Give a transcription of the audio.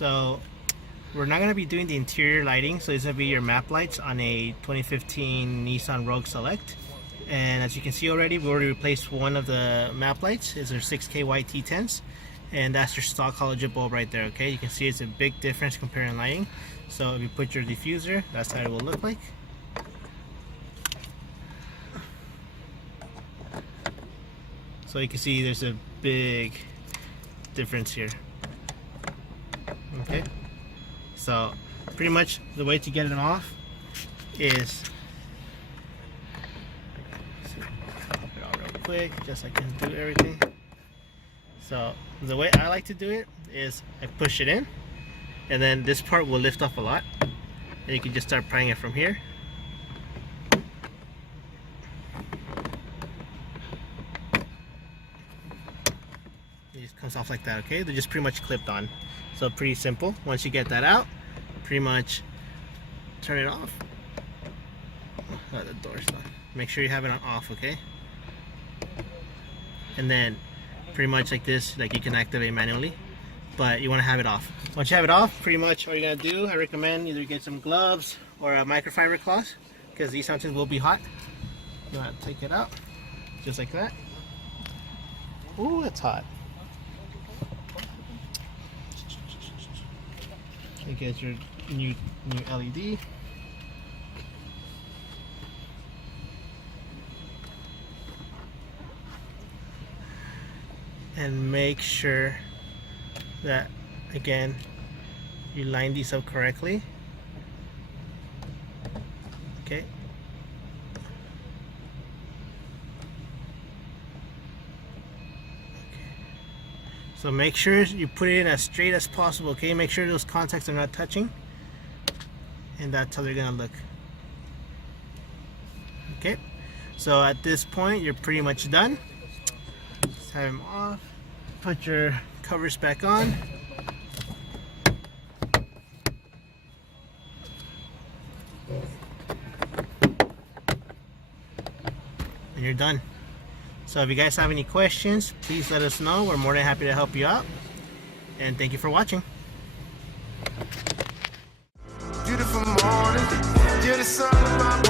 So we're not going to be doing the interior lighting, so these will be your map lights on a 2015 Nissan Rogue Select. And as you can see already, we already replaced one of the map lights. It's our 6K white T10s, and that's your stock halogen bulb right there. Okay, you can see it's a big difference comparing lighting. So if you put your diffuser, that's how it will look like. So you can see there's a big difference here. Okay, so pretty much the way to get it off is pop it out real quick, just so I can do everything. So the way I like to do it is I push it in, and then this part will lift off a lot, and you can just start prying it from here. It just comes off like that. Okay, they're just pretty much clipped on. So pretty simple. Once you get that out, pretty much turn it off. Oh, the door's not. Make sure you have it on off, okay? And then pretty much like this, like you can activate manually, but you want to have it off. Once you have it off, pretty much all you're gonna do, I recommend either get some gloves or a microfiber cloth, because these sometimes will be hot. You want to take it out, just like that. Ooh, it's hot. You get your new LED. And make sure that, again, you line these up correctly. Okay. So make sure you put it in as straight as possible, okay? Make sure those contacts are not touching. And that's how they're gonna look. Okay, so at this point, you're pretty much done. Just have them off. Put your covers back on. And you're done. So if you guys have any questions, please let us know. We're more than happy to help you out. And thank you for watching. Beautiful morning, you're the sun of my